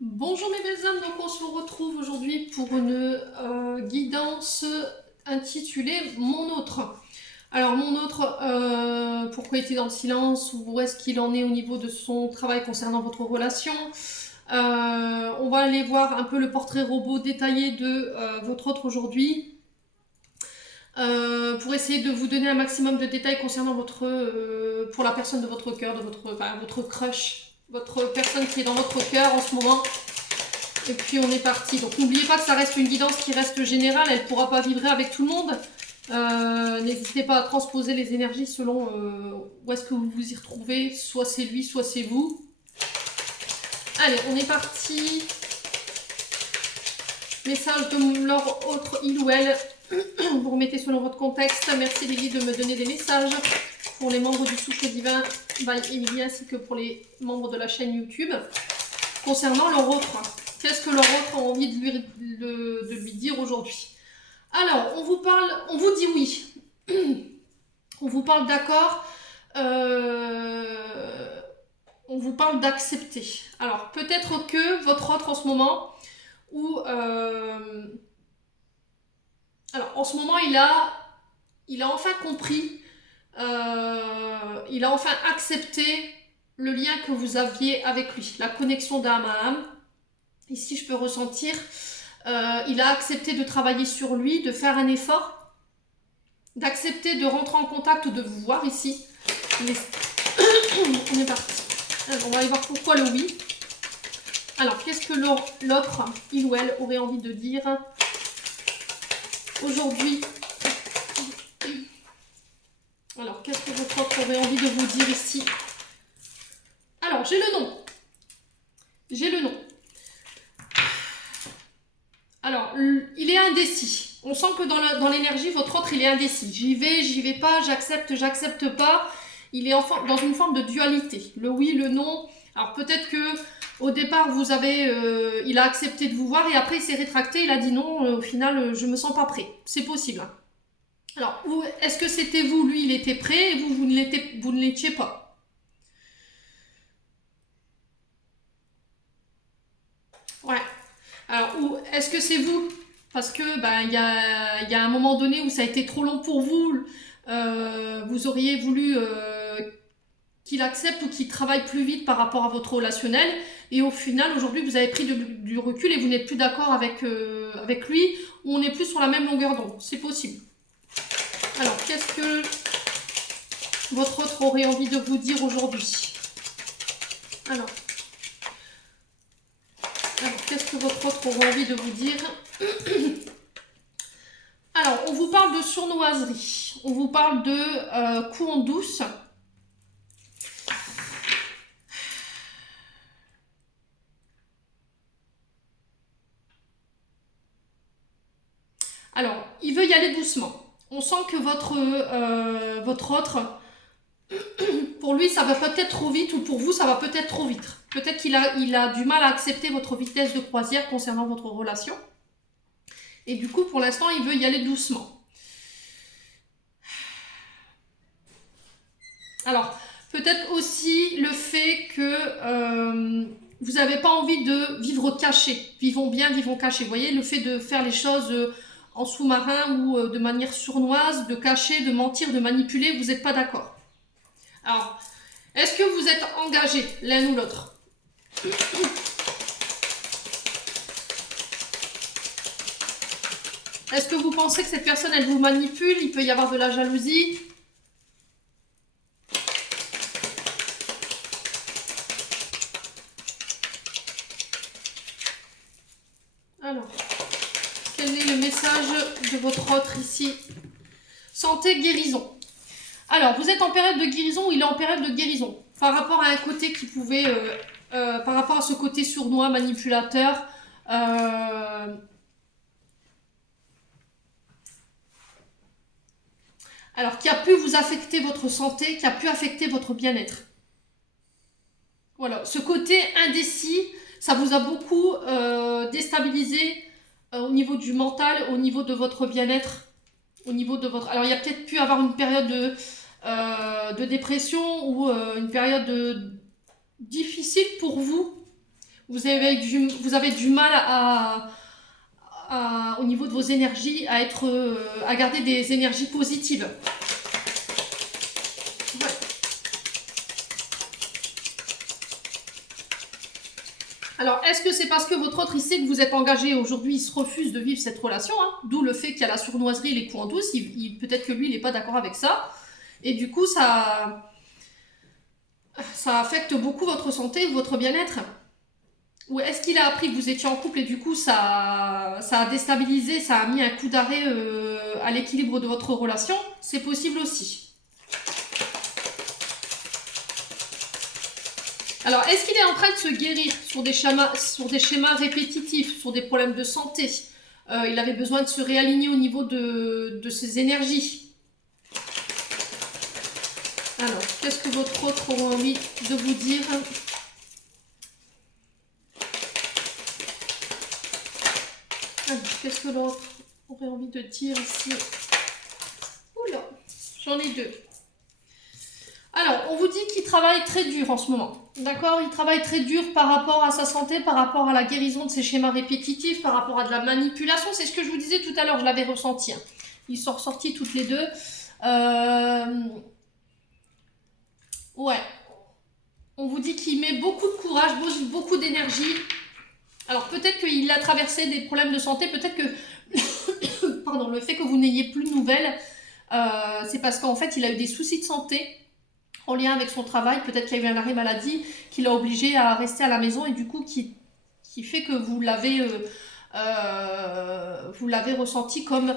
Bonjour mes belles âmes, donc on se retrouve aujourd'hui pour une guidance intitulée Mon autre. Alors mon autre, pourquoi est-il dans le silence? Où est-ce qu'il en est au niveau de son travail concernant votre relation? On va aller voir un peu le portrait robot détaillé de votre autre aujourd'hui. Pour essayer de vous donner un maximum de détails concernant pour la personne de votre cœur, de votre crush, votre personne qui est dans votre cœur en ce moment. Et puis on est parti. Donc n'oubliez pas que ça reste une guidance qui reste générale, elle ne pourra pas vibrer avec tout le monde. N'hésitez pas à transposer les énergies selon où est-ce que vous vous y retrouvez. Soit c'est lui, soit c'est vous. Allez, on est parti. Message de leur autre, il ou elle. Vous remettez selon votre contexte. Merci les guides de me donner des messages pour les membres du Souffle Divin by Emilie ainsi que pour les membres de la chaîne YouTube. Concernant leur autre, qu'est-ce que leur autre a envie de lui dire aujourd'hui? Alors, on vous dit oui. On vous parle d'accord. On vous parle d'accepter. Alors, peut-être que votre autre en ce moment, alors, en ce moment, il a enfin compris, il a enfin accepté le lien que vous aviez avec lui, la connexion d'âme à âme. Ici, je peux ressentir, il a accepté de travailler sur lui, de faire un effort, d'accepter de rentrer en contact ou de vous voir ici. On est parti. Alors, on va aller voir pourquoi le oui. Alors, qu'est-ce que l'autre, il ou elle, aurait envie de dire aujourd'hui? Alors, qu'est-ce que votre autre aurait envie de vous dire ici? Alors, j'ai le nom. J'ai le nom. Alors, il est indécis. On sent que dans l'énergie, votre autre, il est indécis. J'y vais pas, j'accepte pas. Il est dans une forme de dualité. Le oui, le non. Alors, peut-être que au départ, il a accepté de vous voir et après, il s'est rétracté. Il a dit non, au final, je me sens pas prêt. C'est possible. Alors, est-ce que c'était vous, lui, il était prêt et vous ne l'étiez pas? Ouais. Alors, ou est-ce que c'est vous? Parce que il y a un moment donné où ça a été trop long pour vous. Vous auriez voulu qu'il accepte ou qu'il travaille plus vite par rapport à votre relationnel. Et au final, aujourd'hui, vous avez pris du recul et vous n'êtes plus d'accord avec lui. Ou on n'est plus sur la même longueur d'onde. C'est possible. Alors, qu'est-ce que votre autre aurait envie de vous dire aujourd'hui? Alors, qu'est-ce que votre autre aurait envie de vous dire? Alors, on vous parle de sournoiserie. On vous parle de coups en douce. Alors, il veut y aller doucement. On sent que votre autre, pour lui, ça va peut-être trop vite, ou pour vous, ça va peut-être trop vite. Peut-être qu'il a du mal à accepter votre vitesse de croisière concernant votre relation. Et du coup, pour l'instant, il veut y aller doucement. Alors, peut-être aussi le fait que vous n'avez pas envie de vivre caché. Vivons bien, vivons cachés. Vous voyez, le fait de faire les choses en sous-marin ou de manière sournoise, de cacher, de mentir, de manipuler, vous n'êtes pas d'accord. Alors, est-ce que vous êtes engagés l'un ou l'autre? Est-ce que vous pensez que cette personne, elle vous manipule? Il peut y avoir de la jalousie? Alors, quel est le message de votre autre ici? Santé, guérison. Alors, vous êtes en période de guérison ou il est en période de guérison? Par rapport à un côté qui pouvait... par rapport à ce côté sournois, manipulateur... alors, qui a pu vous affecter votre santé, qui a pu affecter votre bien-être. Voilà, ce côté indécis, ça vous a beaucoup déstabilisé au niveau du mental, au niveau de votre bien-être, au niveau de votre... Alors, il y a peut-être pu avoir une période de dépression ou une période difficile pour vous vous avez du mal au niveau de vos énergies à garder des énergies positives. Ouais. Alors, est-ce que c'est parce que votre autre, il sait que vous êtes engagé aujourd'hui, il se refuse de vivre cette relation, hein, d'où le fait qu'il y a la sournoiserie et les coups en douce, peut-être que lui, il n'est pas d'accord avec ça, et du coup, ça affecte beaucoup votre santé, votre bien-être. Ou est-ce qu'il a appris que vous étiez en couple et du coup, ça a déstabilisé, ça a mis un coup d'arrêt à l'équilibre de votre relation? C'est possible aussi. Alors, est-ce qu'il est en train de se guérir sur des schémas répétitifs, sur des problèmes de santé? Il avait besoin de se réaligner au niveau de ses énergies. Alors, qu'est-ce que votre autre aura envie de vous dire? Qu'est-ce que l'autre aurait envie de dire ici? Oula, j'en ai deux. Alors, on vous dit qu'il travaille très dur en ce moment. D'accord? Il travaille très dur par rapport à sa santé, par rapport à la guérison de ses schémas répétitifs, par rapport à de la manipulation. C'est ce que je vous disais tout à l'heure, je l'avais ressenti. Hein. Ils sont ressortis toutes les deux. Ouais. On vous dit qu'il met beaucoup de courage, beaucoup d'énergie. Alors peut-être qu'il a traversé des problèmes de santé, peut-être que pardon, le fait que vous n'ayez plus de nouvelles, c'est parce qu'en fait il a eu des soucis de santé en lien avec son travail, peut-être qu'il y a eu un arrêt maladie qui l'a obligé à rester à la maison et du coup qui fait que vous l'avez ressenti comme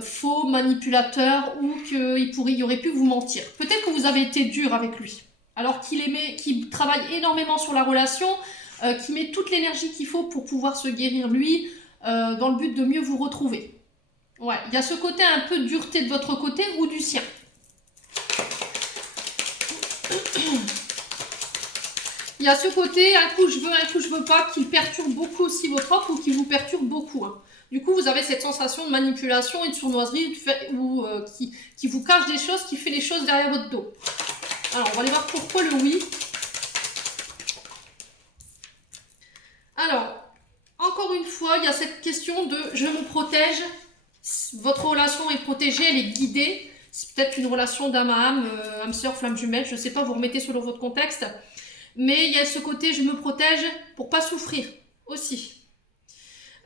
faux, manipulateur ou qu'il aurait pu vous mentir. Peut-être que vous avez été dur avec lui, alors qu'il travaille énormément sur la relation, qui met toute l'énergie qu'il faut pour pouvoir se guérir lui, dans le but de mieux vous retrouver. Ouais, il y a ce côté un peu dureté de votre côté ou du sien. Il y a ce côté, un coup je veux pas, qui perturbe beaucoup aussi votre offre ou qui vous perturbe beaucoup. Hein. Du coup, vous avez cette sensation de manipulation et de sournoiserie ou qui vous cache des choses, qui fait les choses derrière votre dos. Alors, on va aller voir pourquoi le oui. Alors, encore une fois, il y a cette question de « je me protège ». Votre relation est protégée, elle est guidée. C'est peut-être une relation d'âme à âme, âme sœur, flamme jumelle, je ne sais pas, vous remettez selon votre contexte. Mais il y a ce côté « je me protège pour pas souffrir » aussi.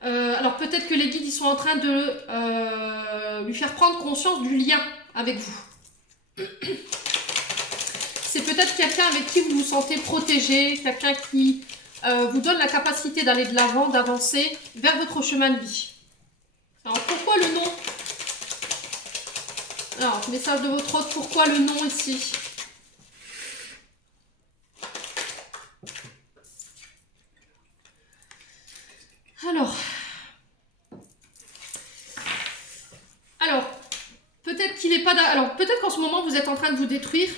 Alors peut-être que les guides ils sont en train de lui faire prendre conscience du lien avec vous. C'est peut-être quelqu'un avec qui vous vous sentez protégé, quelqu'un qui vous donne la capacité d'aller de l'avant, d'avancer vers votre chemin de vie. Alors pourquoi le non? Alors, message de votre hôte, pourquoi le non ici? Alors, peut-être qu'il n'est pas... Alors, peut-être qu'en ce moment, vous êtes en train de vous détruire,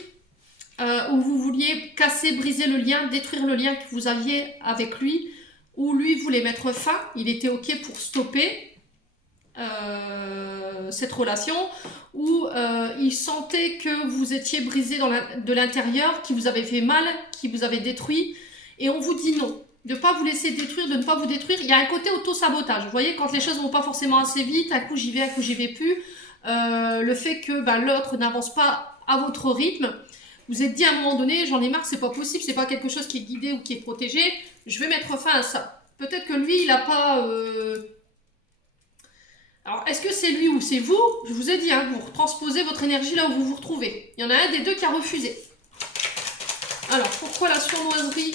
ou vous vouliez casser, briser le lien, détruire le lien que vous aviez avec lui, ou lui voulait mettre fin, il était OK pour stopper cette relation, ou il sentait que vous étiez brisé de l'intérieur, qui vous avait fait mal, qui vous avait détruit, et on vous dit non. De ne pas vous laisser détruire, de ne pas vous détruire. Il y a un côté auto-sabotage. Vous voyez, quand les choses ne vont pas forcément assez vite, un coup j'y vais, un coup j'y vais plus, le fait que l'autre n'avance pas à votre rythme, vous êtes dit à un moment donné, j'en ai marre, c'est pas possible, c'est pas quelque chose qui est guidé ou qui est protégé, je vais mettre fin à ça. Peut-être que lui, il n'a pas... Alors, est-ce que c'est lui ou c'est vous? Je vous ai dit, hein, vous transposez votre énergie là où vous vous retrouvez. Il y en a un des deux qui a refusé. Alors, pourquoi la sournoiserie,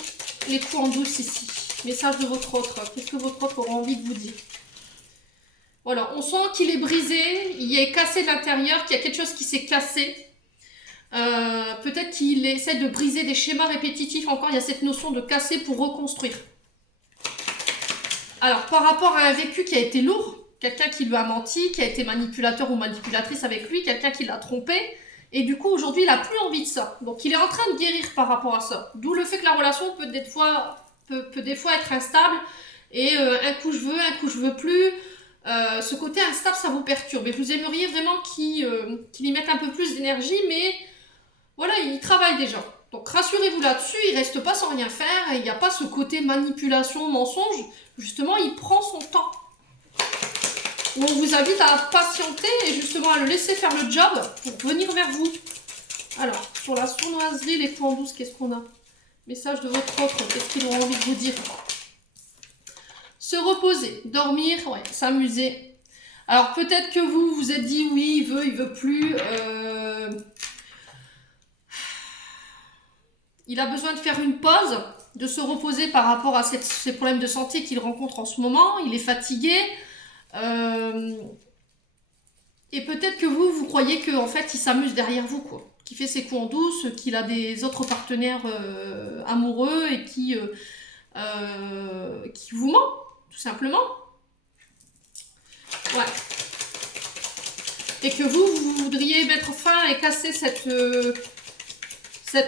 les coups en douce ici? Message de votre autre. Qu'est-ce que votre autre aura envie de vous dire? Voilà, on sent qu'il est brisé, il est cassé de l'intérieur, qu'il y a quelque chose qui s'est cassé. Peut-être qu'il essaie de briser des schémas répétitifs. Encore, il y a cette notion de casser pour reconstruire. Alors, par rapport à un vécu qui a été lourd, quelqu'un qui lui a menti, qui a été manipulateur ou manipulatrice avec lui, quelqu'un qui l'a trompé, et du coup, aujourd'hui, il n'a plus envie de ça. Donc, il est en train de guérir par rapport à ça. D'où le fait que la relation peut des fois être instable, et un coup je veux plus. Ce côté instable, ça vous perturbe. Et vous aimeriez vraiment qu'il y mette un peu plus d'énergie, mais voilà, il travaille déjà. Donc rassurez-vous là-dessus, il reste pas sans rien faire et il n'y a pas ce côté manipulation, mensonge. Justement, il prend son temps. On vous invite à patienter et justement à le laisser faire le job pour venir vers vous. Alors, sur la sournoiserie, les coups en douce, qu'est-ce qu'on a? Message de votre autre, qu'est-ce qu'ils ont envie de vous dire? Se reposer, dormir, ouais, s'amuser. Alors peut-être que vous vous êtes dit oui, il veut plus. Il a besoin de faire une pause, de se reposer par rapport à ces problèmes de santé qu'il rencontre en ce moment. Il est fatigué. Et peut-être que vous croyez qu'en fait, il s'amuse derrière vous, quoi. Qu'il fait ses coups en douce, qu'il a des autres partenaires amoureux et qui vous ment, tout simplement. Ouais. Et que vous voudriez mettre fin et casser cette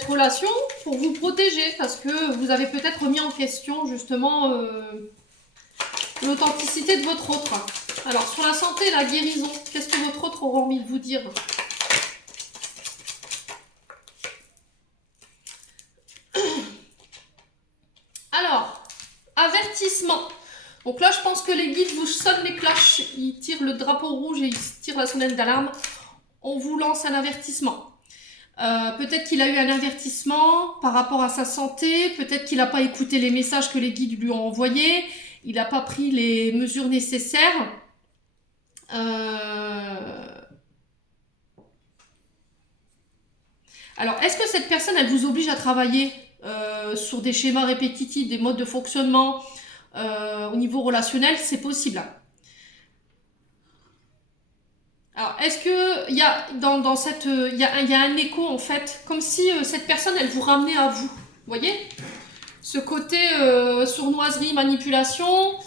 relation pour vous protéger, parce que vous avez peut-être remis en question, justement, l'authenticité de votre autre. Alors, sur la santé et la guérison, qu'est-ce que votre autre aura envie de vous dire? Alors, avertissement. Donc là, je pense que les guides vous sonnent les cloches. Ils tirent le drapeau rouge et ils tirent la sonnette d'alarme. On vous lance un avertissement. Peut-être qu'il a eu un avertissement par rapport à sa santé. Peut-être qu'il n'a pas écouté les messages que les guides lui ont envoyés. Il n'a pas pris les mesures nécessaires. Alors, est-ce que cette personne, elle vous oblige à travailler sur des schémas répétitifs, des modes de fonctionnement au niveau relationnel? C'est possible. Alors, est-ce que il y a dans cette il y a un écho en fait, comme si cette personne, elle vous ramenait à vous. Vous voyez? Ce côté sournoiserie, manipulation,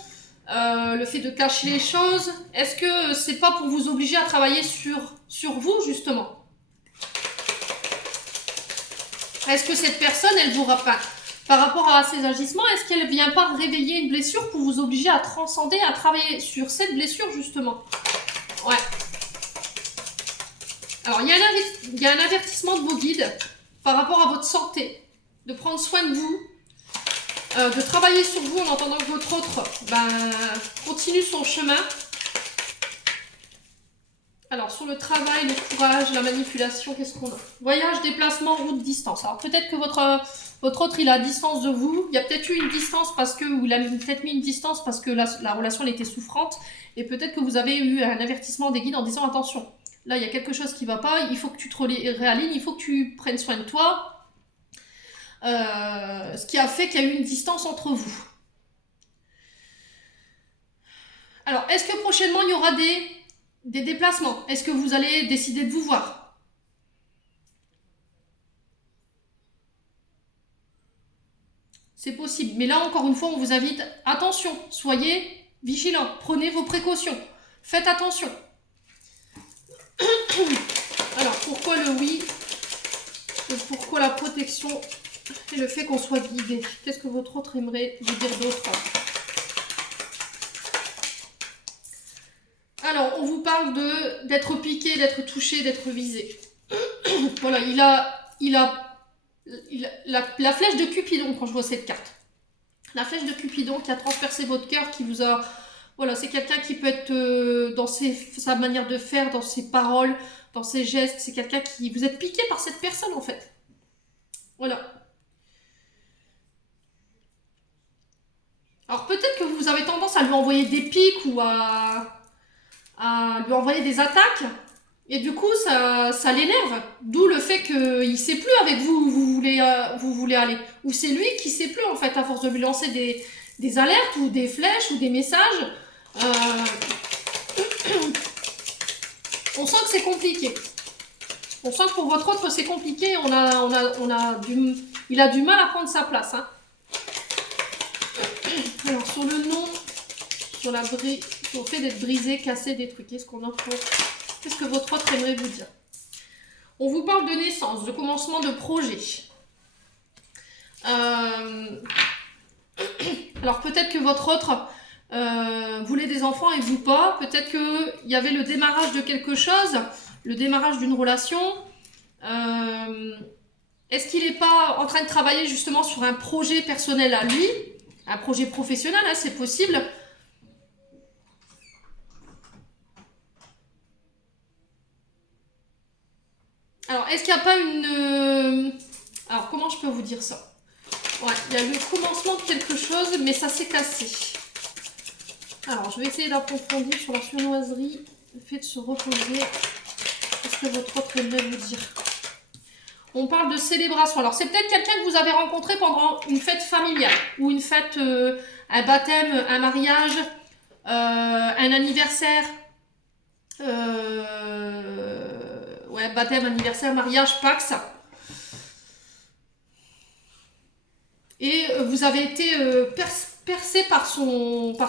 le fait de cacher les choses. Est-ce que c'est pas pour vous obliger à travailler sur vous justement? Est-ce que cette personne, elle vous rappelle par rapport à ses agissements, est-ce qu'elle vient pas réveiller une blessure pour vous obliger à transcender, à travailler sur cette blessure justement? Ouais. Alors, il y a un avertissement de vos guides par rapport à votre santé, de prendre soin de vous, de travailler sur vous en entendant que votre autre continue son chemin. Alors, sur le travail, le courage, la manipulation, qu'est-ce qu'on a? Voyage, déplacement, route, distance. Alors, peut-être que votre autre, il est à distance de vous. Il y a peut-être eu une distance parce que, ou il a peut-être mis une distance parce que la relation, elle était souffrante. Et peut-être que vous avez eu un avertissement des guides en disant attention. Là, il y a quelque chose qui ne va pas, il faut que tu te réalignes, il faut que tu prennes soin de toi. Ce qui a fait qu'il y a eu une distance entre vous. Alors, est-ce que prochainement, il y aura des déplacements? Est-ce que vous allez décider de vous voir? C'est possible. Mais là, encore une fois, on vous invite, attention, soyez vigilants, prenez vos précautions, faites attention. Alors, pourquoi le oui? Pourquoi la protection et le fait qu'on soit guidé? Qu'est-ce que votre autre aimerait vous dire d'autre? Alors, on vous parle d'être piqué, d'être touché, d'être visé. Voilà, il a la flèche de Cupidon quand je vois cette carte. La flèche de Cupidon qui a transpercé votre cœur, qui vous a... Voilà, c'est quelqu'un qui peut être dans sa manière de faire, dans ses paroles, dans ses gestes. C'est quelqu'un qui... Vous êtes piqué par cette personne, en fait. Voilà. Alors, peut-être que vous avez tendance à lui envoyer des piques ou à lui envoyer des attaques. Et du coup, ça l'énerve. D'où le fait qu'il ne sait plus avec vous où vous voulez aller. Ou c'est lui qui ne sait plus, en fait, à force de lui lancer des alertes ou des flèches ou des messages. On sent que c'est compliqué. On sent que pour votre autre, c'est compliqué. Il a du mal à prendre sa place. Hein. Alors, sur le nom, sur le fait d'être brisé, cassé, détruit, qu'est-ce que votre autre aimerait vous dire? On vous parle de naissance, de commencement de projet. Alors, peut-être que votre autre voulait des enfants et vous pas. Peut-être qu'il y avait le démarrage de quelque chose, le démarrage d'une relation. Est-ce qu'il n'est pas en train de travailler justement sur un projet personnel à lui, un projet professionnel, hein, c'est possible. Alors, est-ce qu'il n'y a pas une... Alors, comment je peux vous dire ça? Ouais, il y a eu le commencement de quelque chose, mais ça s'est cassé. Alors, je vais essayer d'approfondir sur la surnoiserie, le fait de se reposer. Qu'est-ce que votre autre aimerait vous dire? On parle de célébration. Alors, c'est peut-être quelqu'un que vous avez rencontré pendant une fête familiale, ou une fête, un baptême, un mariage, un anniversaire. Ouais, baptême, anniversaire, mariage, Pax. Et vous avez été percé par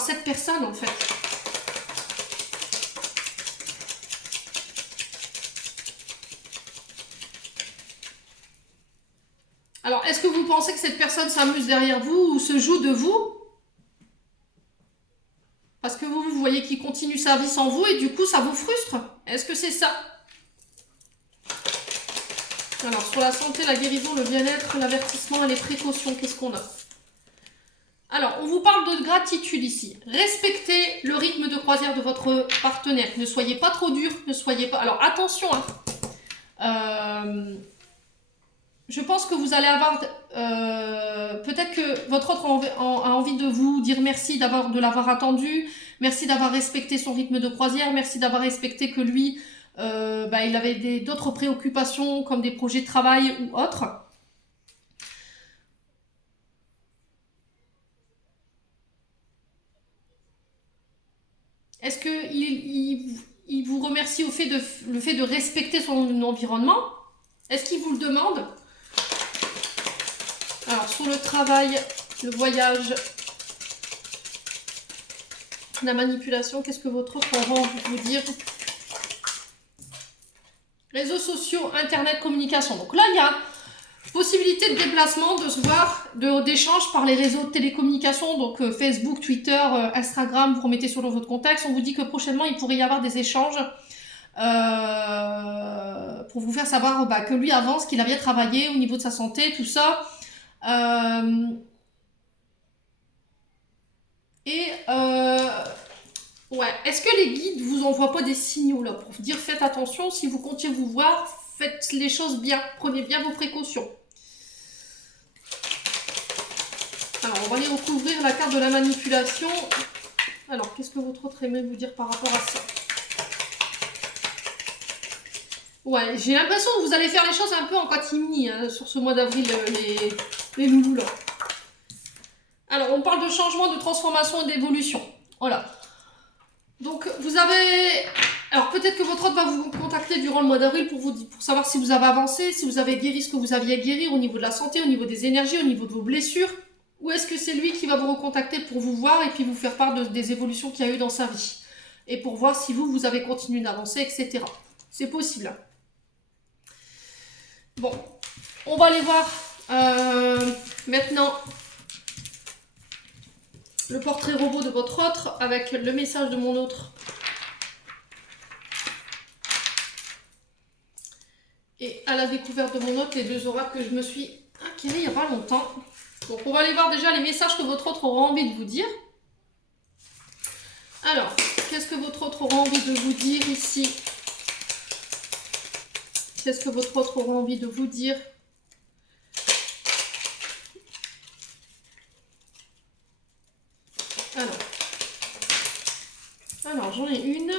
cette personne, en fait. Alors, est-ce que vous pensez que cette personne s'amuse derrière vous ou se joue de vous? Parce que vous voyez qu'il continue sa vie sans vous et du coup, ça vous frustre. Est-ce que c'est ça? Alors, sur la santé, la guérison, le bien-être, l'avertissement et les précautions, qu'est-ce qu'on a? Alors, on vous parle de gratitude ici. Respectez le rythme de croisière de votre partenaire. Ne soyez pas trop dur, ne soyez pas... Alors, attention, hein. Je pense que vous allez avoir... peut-être que votre autre a envie de vous dire merci de l'avoir attendu, merci d'avoir respecté son rythme de croisière, merci d'avoir respecté que lui, il avait d'autres préoccupations comme des projets de travail ou autres. Est-ce qu'il vous remercie le fait de respecter son environnement? Est-ce qu'il vous le demande? Alors, sur le travail, le voyage, la manipulation, qu'est-ce que votre autre aura envie de vous dire? Réseaux sociaux, Internet, communication. Donc là, il y a possibilité de déplacement, de se voir, d'échange par les réseaux de télécommunication, donc Facebook, Twitter, Instagram, vous remettez sur votre contexte. On vous dit que prochainement, il pourrait y avoir des échanges pour vous faire savoir que lui avance, qu'il a bien travaillé au niveau de sa santé, tout ça. Ouais, est-ce que les guides vous envoient pas des signaux là pour vous dire faites attention, si vous comptiez vous voir, faites les choses bien, prenez bien vos précautions. Alors, on va aller recouvrir la carte de la manipulation. Alors, qu'est-ce que votre autre aimerait vous dire par rapport à ça? Ouais, j'ai l'impression que vous allez faire les choses un peu en catimini hein, sur ce mois d'avril, les loulous là. Alors, on parle de changement, de transformation et d'évolution. Voilà. Donc, vous avez... Alors, peut-être que votre autre va vous contacter durant le mois d'avril pour savoir si vous avez avancé, si vous avez guéri ce que vous aviez à guérir au niveau de la santé, au niveau des énergies, au niveau de vos blessures. Ou est-ce que c'est lui qui va vous recontacter pour vous voir et puis vous faire part des évolutions qu'il y a eu dans sa vie? Et pour voir si vous avez continué d'avancer, etc. C'est possible. Bon, on va aller voir maintenant le portrait robot de votre autre avec le message de mon autre. Et à la découverte de mon autre, les deux oracles que je me suis acquérés il n'y a pas longtemps. Donc on va aller voir déjà les messages que votre autre aura envie de vous dire. Alors, qu'est-ce que votre autre aura envie de vous dire ici? Qu'est-ce que votre autre aura envie de vous dire? Alors j'en ai une.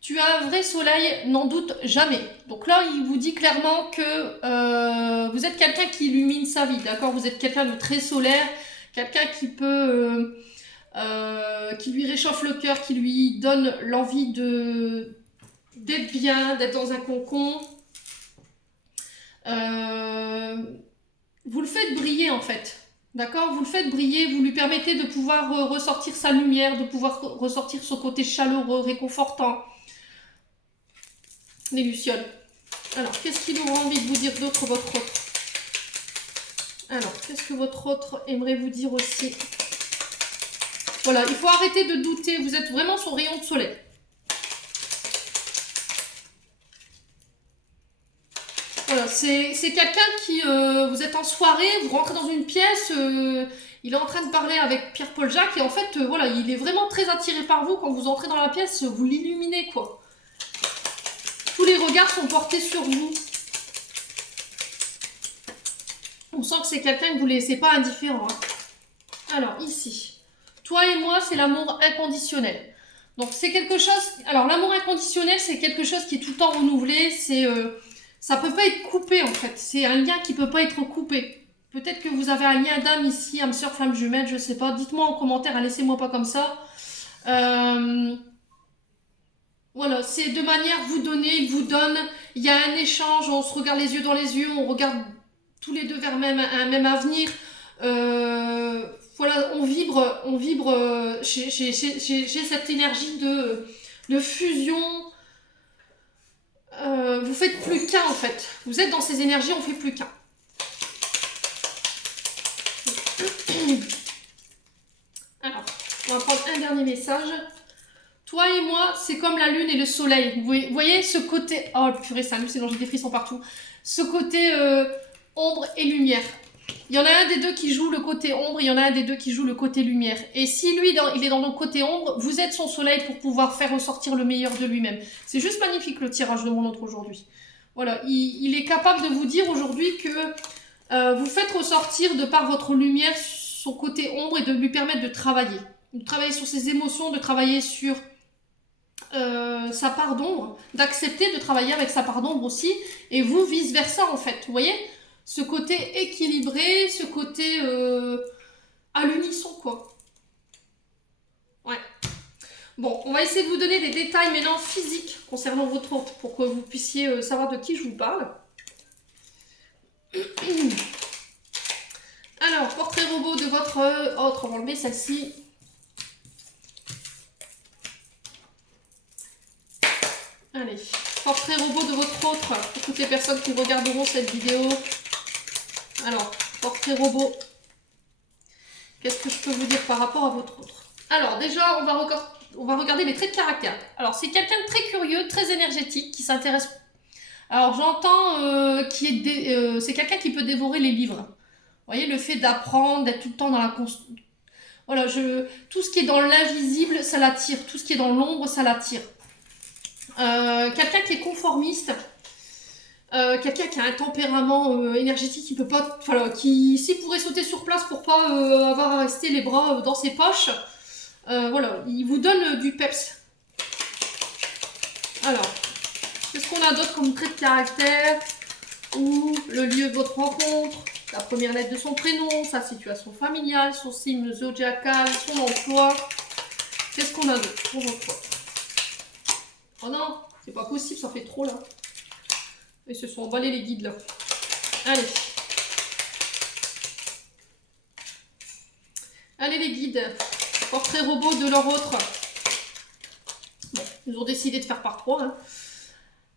Tu as un vrai soleil, n'en doute jamais. Donc là, il vous dit clairement que vous êtes quelqu'un qui illumine sa vie, d'accord? Vous êtes quelqu'un de très solaire, quelqu'un qui peut, qui lui réchauffe le cœur, qui lui donne l'envie d'être bien, d'être dans un cocon. Vous le faites briller en fait. D'accord? Vous le faites briller, vous lui permettez de pouvoir ressortir sa lumière, de pouvoir ressortir son côté chaleureux, réconfortant. Les lucioles. Alors, qu'est-ce qu'il aura envie de vous dire d'autre, votre autre? Alors, qu'est-ce que votre autre aimerait vous dire aussi? Voilà, il faut arrêter de douter, vous êtes vraiment son rayon de soleil. Voilà, c'est quelqu'un qui, vous êtes en soirée, vous rentrez dans une pièce, il est en train de parler avec Pierre-Paul Jacques, et en fait, voilà, il est vraiment très attiré par vous. Quand vous entrez dans la pièce, vous l'illuminez, quoi. Tous les regards sont portés sur vous. On sent que c'est quelqu'un que vous ne laissez pas indifférent. Hein. Alors, ici, toi et moi, c'est l'amour inconditionnel. Donc, c'est quelque chose... Alors, l'amour inconditionnel, c'est quelque chose qui est tout le temps renouvelé. Ça peut pas être coupé, en fait. C'est un lien qui peut pas être coupé. Peut-être que vous avez un lien d'âme ici, âme sœur, flamme jumelle, je sais pas. Dites-moi en commentaire, hein, laissez-moi pas comme ça. Voilà, c'est de manière vous donner, il vous donne. Il y a un échange, on se regarde les yeux dans les yeux, on regarde tous les deux vers un même avenir. Voilà, on vibre. J'ai cette énergie de fusion. Vous faites plus qu'un en fait. Vous êtes dans ces énergies, on fait plus qu'un. Alors, on va prendre un dernier message. Toi et moi, c'est comme la lune et le soleil. Vous voyez ce côté... Oh purée, c'est hallucinant, j'ai des frissons partout. Ce côté ombre et lumière. Il y en a un des deux qui joue le côté ombre, il y en a un des deux qui joue le côté lumière. Et si lui, il est dans le côté ombre, vous êtes son soleil pour pouvoir faire ressortir le meilleur de lui-même. C'est juste magnifique le tirage de mon autre aujourd'hui. Voilà, il est capable de vous dire aujourd'hui que vous faites ressortir de par votre lumière son côté ombre et de lui permettre de travailler. De travailler sur ses émotions, de travailler sur... sa part d'ombre, d'accepter de travailler avec sa part d'ombre aussi, et vous vice versa en fait, vous voyez, ce côté équilibré, ce côté à l'unisson quoi. Ouais. Bon, on va essayer de vous donner des détails maintenant physiques concernant votre hôte pour que vous puissiez savoir de qui je vous parle. Alors, portrait robot de votre hôte, on va enlever celle-ci. Allez, portrait robot de votre autre, pour toutes les personnes qui regarderont cette vidéo. Alors, portrait robot. Qu'est-ce que je peux vous dire par rapport à votre autre? Alors, déjà, on va regarder les traits de caractère. Alors, c'est quelqu'un de très curieux, très énergétique, qui s'intéresse... Alors, j'entends c'est quelqu'un qui peut dévorer les livres. Vous voyez, le fait d'apprendre, d'être tout le temps dans la... Voilà, tout ce qui est dans l'invisible, ça l'attire. Tout ce qui est dans l'ombre, ça l'attire. Quelqu'un qui est conformiste, quelqu'un qui a un tempérament énergétique qui peut pas, voilà, qui s'il pourrait sauter sur place pour pas avoir à rester les bras dans ses poches, voilà, il vous donne du peps. Alors, qu'est-ce qu'on a d'autre comme trait de caractère? Ou le lieu de votre rencontre, la première lettre de son prénom, sa situation familiale, son signe zodiacal, son emploi. Qu'est-ce qu'on a d'autre pour votre autre? Oh non, c'est pas possible, ça fait trop là. Ils se sont emballés les guides là. Allez. Allez les guides. Portrait robot de leur autre. Bon, ils ont décidé de faire par trois. Hein.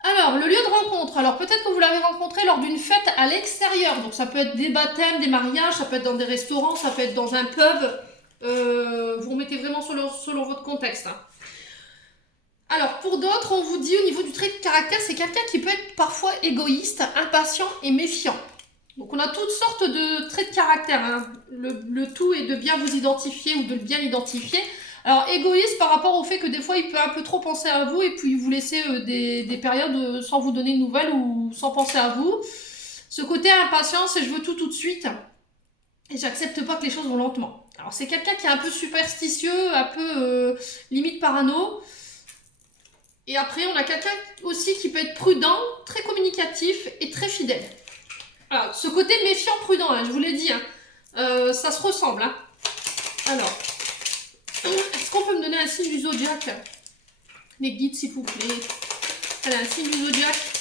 Alors, le lieu de rencontre. Alors peut-être que vous l'avez rencontré lors d'une fête à l'extérieur. Donc ça peut être des baptêmes, des mariages, ça peut être dans des restaurants, ça peut être dans un pub. Vous remettez vraiment selon votre contexte. Hein. Alors, pour d'autres, on vous dit au niveau du trait de caractère, c'est quelqu'un qui peut être parfois égoïste, impatient et méfiant. Donc, on a toutes sortes de traits de caractère. Hein. Le tout est de bien vous identifier ou de bien identifier. Alors, égoïste par rapport au fait que des fois, il peut un peu trop penser à vous et puis vous laisser des périodes sans vous donner de nouvelles ou sans penser à vous. Ce côté impatient, c'est je veux tout de suite et j'accepte pas que les choses vont lentement. Alors, c'est quelqu'un qui est un peu superstitieux, un peu limite parano. Et après, on a quelqu'un aussi qui peut être prudent, très communicatif et très fidèle. Alors, ce côté méfiant, prudent, hein, je vous l'ai dit, hein, ça se ressemble. Hein. Alors, est-ce qu'on peut me donner un signe du zodiaque? Les guides, s'il vous plaît. Allez, un signe du zodiaque.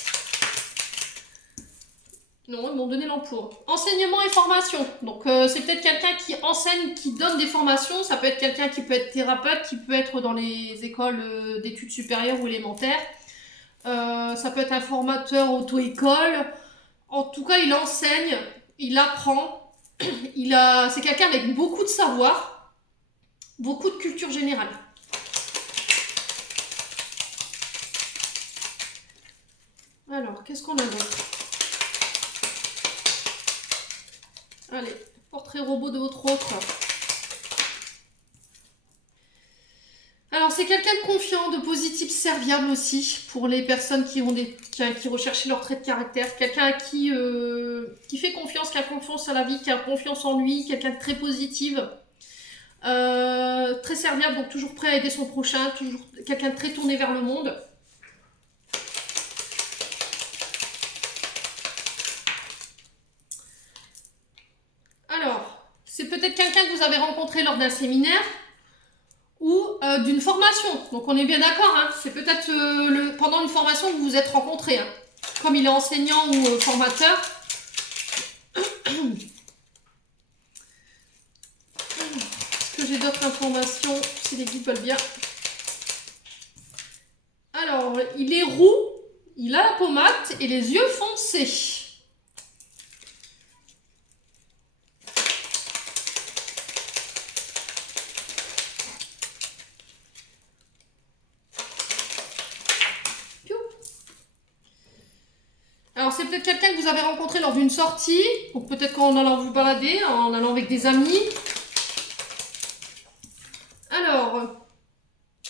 Non, ils m'ont donné l'emploi. Enseignement et formation. Donc, c'est peut-être quelqu'un qui enseigne, qui donne des formations. Ça peut être quelqu'un qui peut être thérapeute, qui peut être dans les écoles d'études supérieures ou élémentaires. Ça peut être un formateur auto-école. En tout cas, il enseigne, il apprend. C'est quelqu'un avec beaucoup de savoir, beaucoup de culture générale. Alors, qu'est-ce qu'on a d'autre? Allez, portrait robot de votre autre. Alors, c'est quelqu'un de confiant, de positif, serviable aussi, pour les personnes qui recherchent leur trait de caractère. Quelqu'un qui fait confiance, qui a confiance à la vie, qui a confiance en lui, quelqu'un de très positif, très serviable, donc toujours prêt à aider son prochain, toujours quelqu'un de très tourné vers le monde. Alors, c'est peut-être quelqu'un que vous avez rencontré lors d'un séminaire, ou d'une formation. Donc on est bien d'accord, hein, c'est peut-être pendant une formation que vous vous êtes rencontrés. Hein. Comme il est enseignant ou formateur. Est-ce que j'ai d'autres informations si les guides veulent bien? Alors, il est roux, il a la peau mate et les yeux foncés. Alors, c'est peut-être quelqu'un que vous avez rencontré lors d'une sortie, ou peut-être qu'en allant vous balader, en allant avec des amis.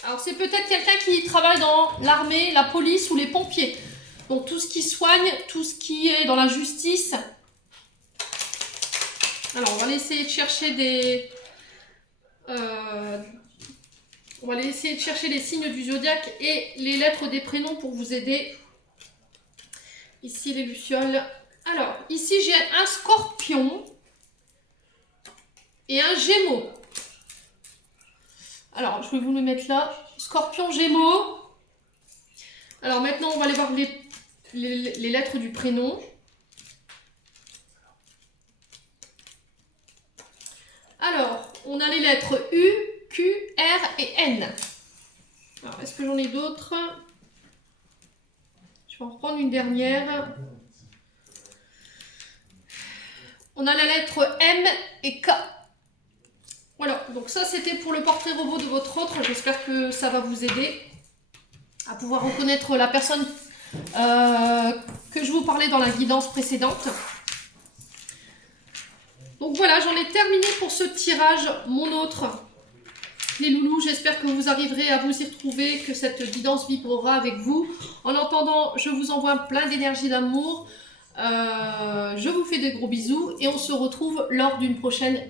Alors c'est peut-être quelqu'un qui travaille dans l'armée, la police ou les pompiers. Donc, tout ce qui soigne, tout ce qui est dans la justice. Alors, on va aller essayer de chercher on va aller essayer de chercher les signes du zodiaque et les lettres des prénoms pour vous aider. Ici, les lucioles. Alors, ici, j'ai un scorpion et un gémeau. Alors, je vais vous le mettre là. Scorpion, gémeaux. Alors, maintenant, on va aller voir les lettres du prénom. Alors, on a les lettres U, Q, R et N. Alors, est-ce que j'en ai d'autres? Je vais en reprendre une dernière. On a la lettre M et K. Voilà, donc ça c'était pour le portrait robot de votre autre. J'espère que ça va vous aider à pouvoir reconnaître la personne que je vous parlais dans la guidance précédente. Donc voilà, j'en ai terminé pour ce tirage, mon autre. Les loulous, j'espère que vous arriverez à vous y retrouver, que cette guidance vibrera avec vous. En attendant, je vous envoie plein d'énergie d'amour. Je vous fais de gros bisous et on se retrouve lors d'une prochaine